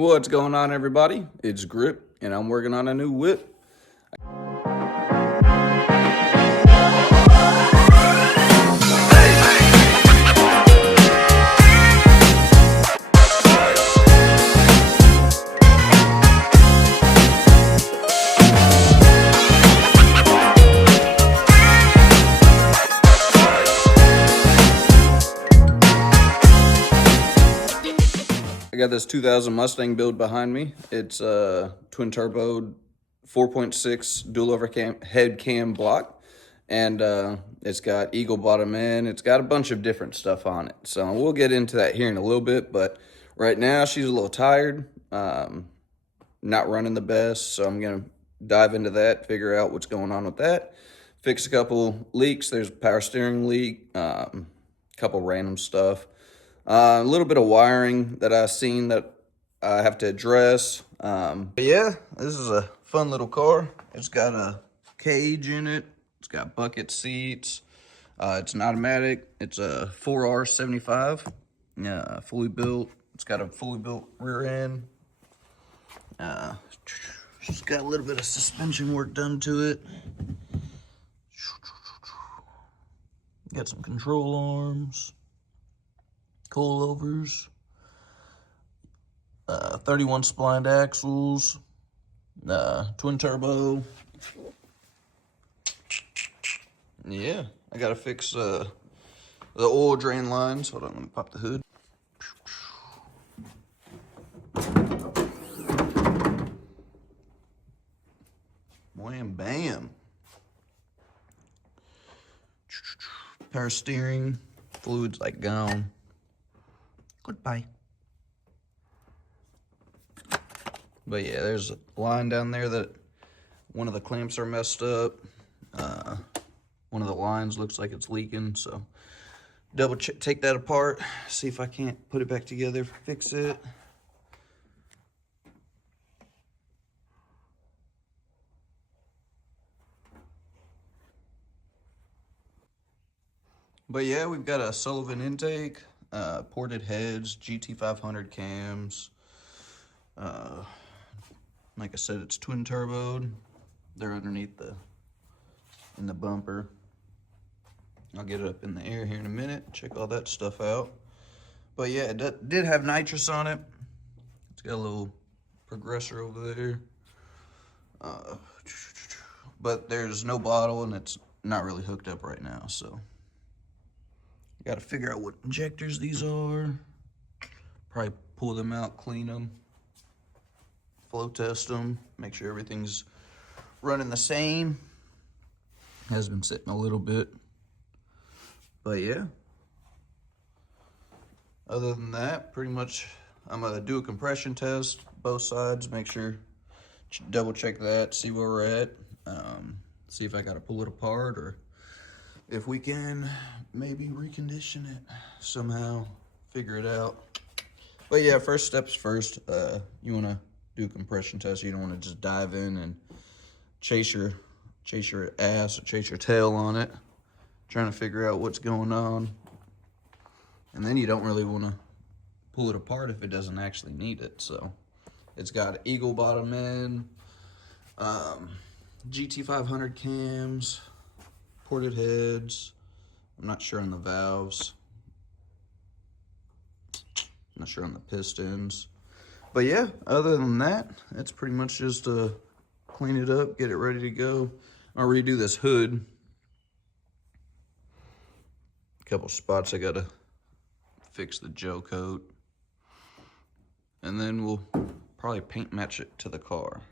What's going on, everybody? It's Grip, and I'm working on a new whip. I got this 2000 Mustang build behind me. It's a twin turbo 4.6 dual overhead head cam block, and it's got eagle bottom end. It's got a bunch of different stuff on it, so we'll get into that here in a little bit. But right now she's a little tired, not running the best, so I'm gonna dive into that, figure out what's going on with that, fix a couple leaks. There's a power steering leak, couple random stuff. A little bit of wiring that I've seen that I have to address. But yeah, this is a fun little car. It's got a cage in it. It's got bucket seats. It's an automatic. It's a 4R75, fully built. It's got a fully built rear end. Just got a little bit of suspension work done to it. Got some control arms. Coilovers, 31 splined axles, twin turbo. Yeah, I gotta fix the oil drain lines. Hold on, let me pop the hood. Wham bam. Power steering, fluid's like gone. Goodbye. But yeah, there's a line down there that one of the clamps are messed up. One of the lines looks like it's leaking, so double check, take that apart, see if I can't put it back together, fix it. But yeah, we've got a Sullivan intake. Ported heads, GT500 cams. Like I said, it's twin turboed. They're underneath in the bumper. I'll get it up in the air here in a minute, check all that stuff out. But yeah, it did have nitrous on it. It's got a little progressor over there. But there's no bottle and it's not really hooked up right now, so got to figure out what injectors these are. Probably pull them out, clean them, flow test them, make sure everything's running the same. Has been sitting a little bit, but yeah. Other than that, pretty much I'm gonna do a compression test, both sides, make sure, double check that, see where we're at, see if I gotta pull it apart or if we can maybe recondition it somehow, figure it out. But yeah, first steps first, you wanna do a compression test. You don't wanna just dive in and chase your ass or chase your tail on it, trying to figure out what's going on. And then you don't really wanna pull it apart if it doesn't actually need it. So it's got eagle bottom end, GT500 cams, ported heads. I'm not sure on the valves. Not sure on the pistons. But yeah, other than that, it's pretty much just to clean it up, get it ready to go. I'll redo this hood. A couple spots I gotta fix the gel coat. And then we'll probably paint match it to the car.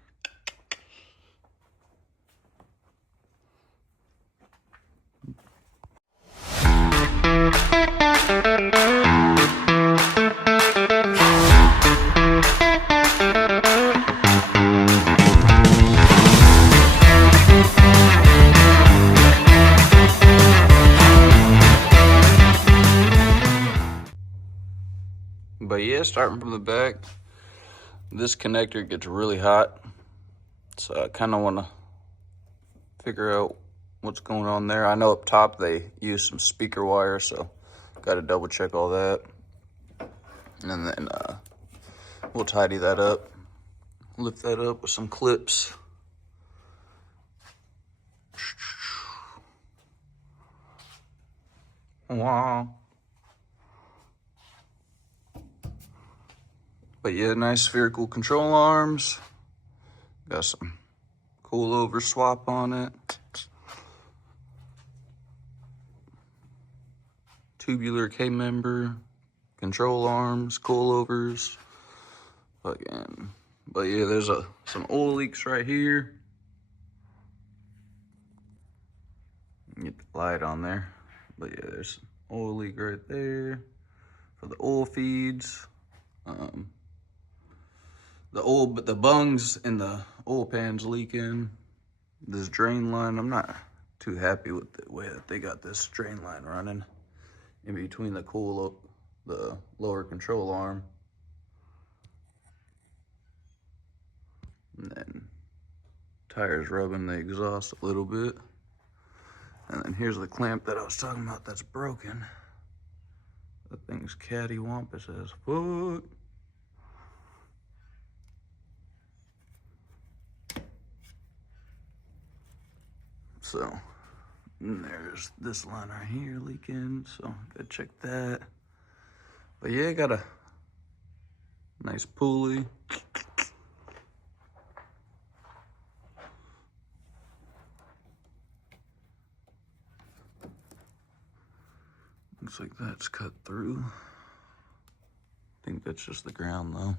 But yeah, starting from the back, this connector gets really hot, so I kind of want to figure out what's going on there. I know up top they use some speaker wire, so got to double check all that. And then We'll tidy that up. Lift that up with some clips. Wow. But yeah, nice spherical control arms. Got some coilover swap on it. Tubular K-member, control arms, coilovers. Again. But yeah, there's some oil leaks right here. Get the light on there. But yeah, there's an oil leak right there for the oil feeds. The bungs in the oil pan's leaking. This drain line, I'm not too happy with the way that they got this drain line running in between the lower control arm. And then tires rubbing the exhaust a little bit. And then here's the clamp that I was talking about that's broken. That thing's cattywampus as fuck. So, and there's this line right here leaking, so gotta check that. But yeah, got a nice pulley. Looks like that's cut through. I think that's just the ground though.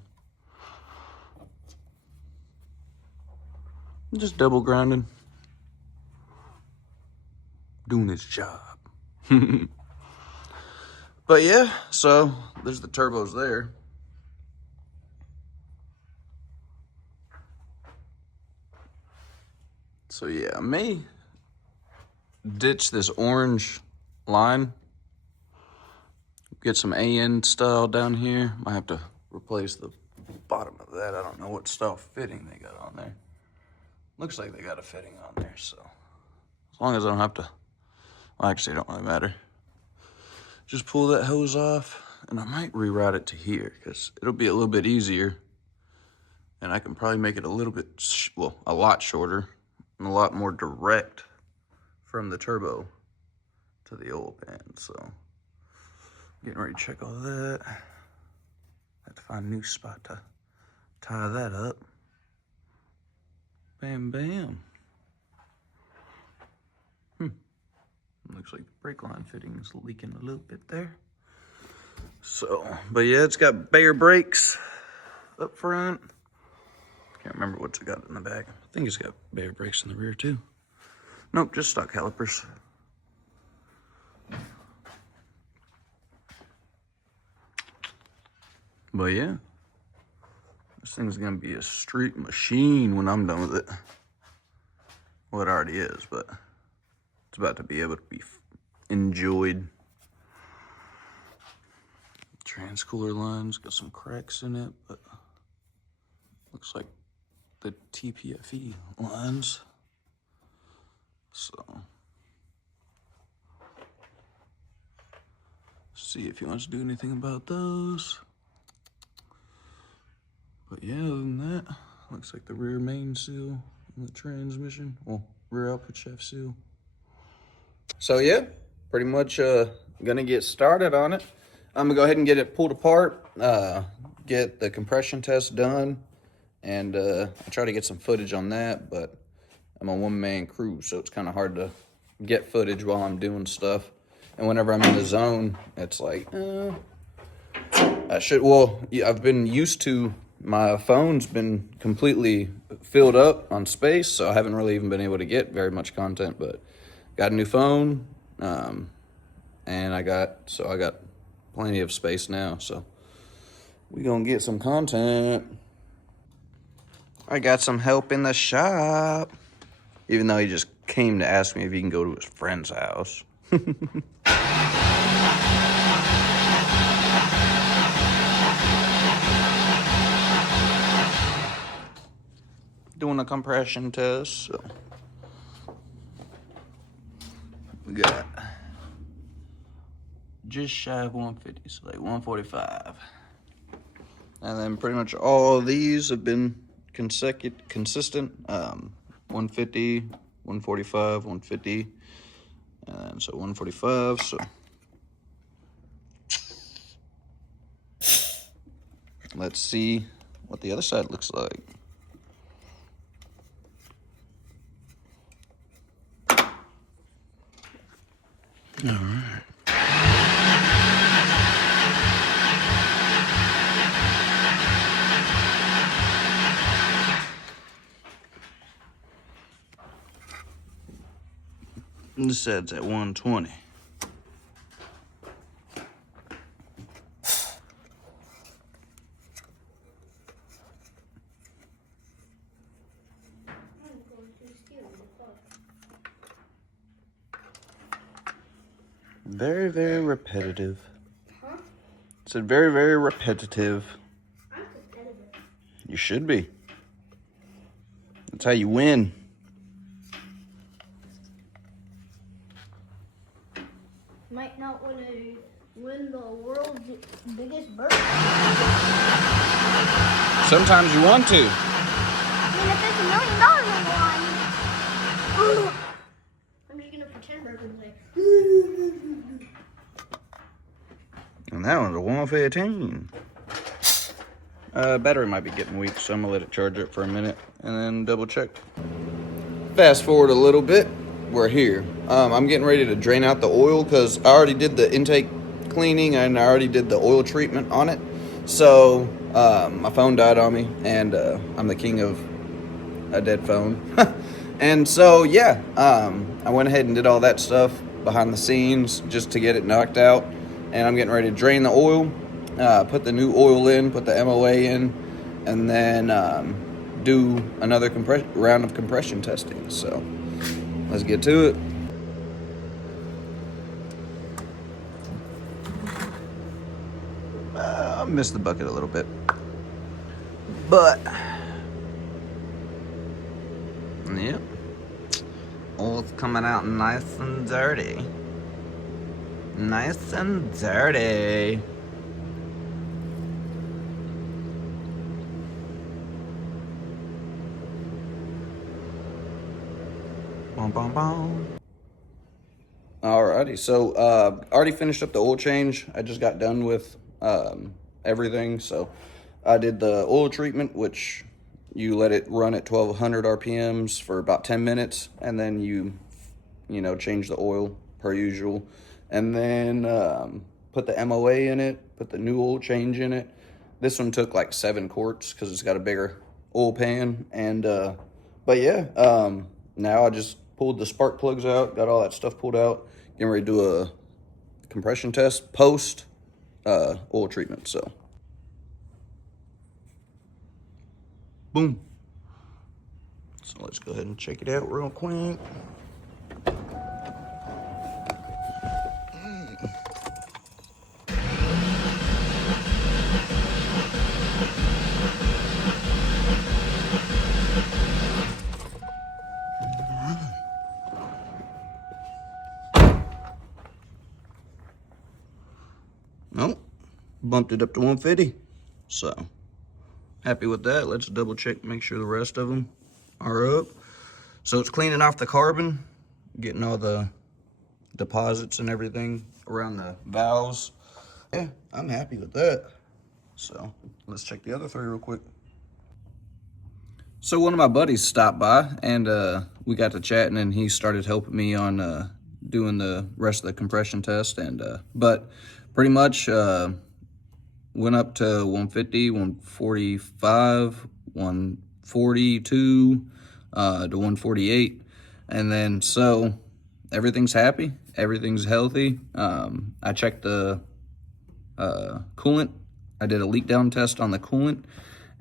Just double grinding. Doing its job. But yeah, so there's the turbos there. So yeah, I may ditch this orange line. Get some AN style down here. Might have to replace the bottom of that. I don't know what style fitting they got on there. Looks like they got a fitting on there, so as long as I don't have to, well, actually it don't really matter. Just pull that hose off, and I might reroute it to here, because it'll be a little bit easier, and I can probably make it a little bit, well, a lot shorter, and a lot more direct from the turbo to the oil pan, so getting ready to check all that. Have to find a new spot to tie that up. Bam, bam. Looks like the brake line fitting is leaking a little bit there. So, but yeah, it's got bare brakes up front. Can't remember what's it got in the back. I think it's got bare brakes in the rear too. Nope, just stock calipers. But yeah, this thing's gonna be a street machine when I'm done with it. Well, it already is, but it's about to be able to be enjoyed. Transcooler lines got some cracks in it, but looks like the TPFE lines. So, see if he wants to do anything about those. But yeah, other than that, looks like the rear main seal and the transmission. Well, rear output shaft seal. So yeah, pretty much gonna get started on it. I'm gonna go ahead and get it pulled apart, get the compression test done, and I'll try to get some footage on that, but I'm a one-man crew, so it's kind of hard to get footage while I'm doing stuff. And whenever I'm in the zone, it's like, I've been used to, my phone's been completely filled up on space, so I haven't really even been able to get very much content, but got a new phone, and I got plenty of space now, so we gonna get some content. I got some help in the shop, even though he just came to ask me if he can go to his friend's house. Doing a compression test, so we got just shy of 150, so like 145. And then pretty much all of these have been consistent. 150, 145, 150, and so 145. So let's see what the other side looks like. All right. And this side's at 120. Very, very repetitive. Huh? It's a very, very repetitive. I'm competitive. You should be. That's how you win. Might not want to win the world's biggest bird. Sometimes you want to. I mean, if it's $1 million on the line, I'm just gonna pretend burgers like. And that one's a 115. Battery might be getting weak, so I'm gonna let it charge up for a minute and then double check. Fast forward a little bit, we're here. I'm getting ready to drain out the oil because I already did the intake cleaning and I already did the oil treatment on it. So my phone died on me, and I'm the king of a dead phone. And so yeah, I went ahead and did all that stuff behind the scenes just to get it knocked out. And I'm getting ready to drain the oil, put the new oil in, put the MOA in, and then do another round of compression testing. So let's get to it. I missed the bucket a little bit, but yep, oil's coming out nice and dirty. Nice and dirty. Bum, bum, bum. Alrighty, so already finished up the oil change. I just got done with everything. So I did the oil treatment, which you let it run at 1200 RPMs for about 10 minutes, and then you change the oil per usual. And then put the MOA in it, put the new oil change in it. This one took like 7 quarts because it's got a bigger oil pan. And but yeah, now I just pulled the spark plugs out, got all that stuff pulled out, getting ready to do a compression test post oil treatment. So boom. So let's go ahead and check it out real quick. Nope, bumped it up to 150. So happy with that. Let's double check, make sure the rest of them are up. So it's cleaning off the carbon, getting all the deposits and everything around the valves. Yeah, I'm happy with that. So let's check the other 3 real quick. So one of my buddies stopped by, and we got to chatting, and he started helping me on doing the rest of the compression test. And but pretty much went up to 150, 145, 142 to 148, and then so everything's happy, everything's healthy. I checked the coolant. I did a leak down test on the coolant,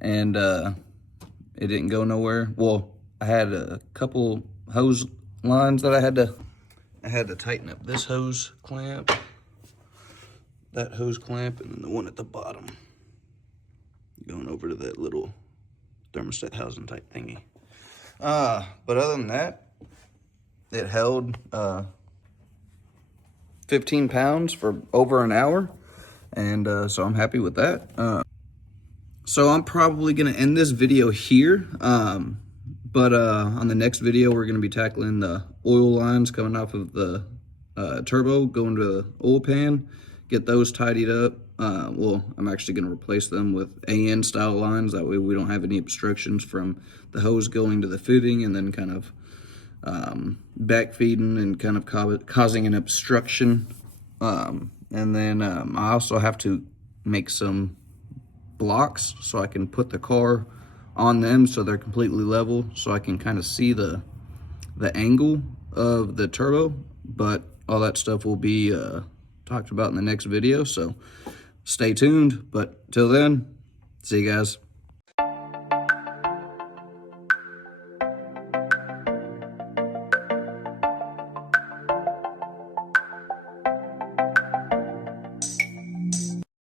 and it didn't go nowhere. Well, I had a couple hose lines that I had to tighten up. This hose clamp, that hose clamp, and then the one at the bottom going over to that little thermostat housing type thingy. But other than that, it held 15 pounds for over an hour, and so I'm happy with that. So I'm probably going to end this video here. But on the next video, we're going to be tackling the oil lines coming off of the turbo, going to the oil pan, get those tidied up. Well, I'm actually going to replace them with AN style lines. That way we don't have any obstructions from the hose going to the fitting and then kind of backfeeding and kind of causing an obstruction. And then I also have to make some blocks so I can put the car on them so they're completely level, so I can kind of see the angle of the turbo. But all that stuff will be talked about in the next video, so stay tuned. But till then, see you guys.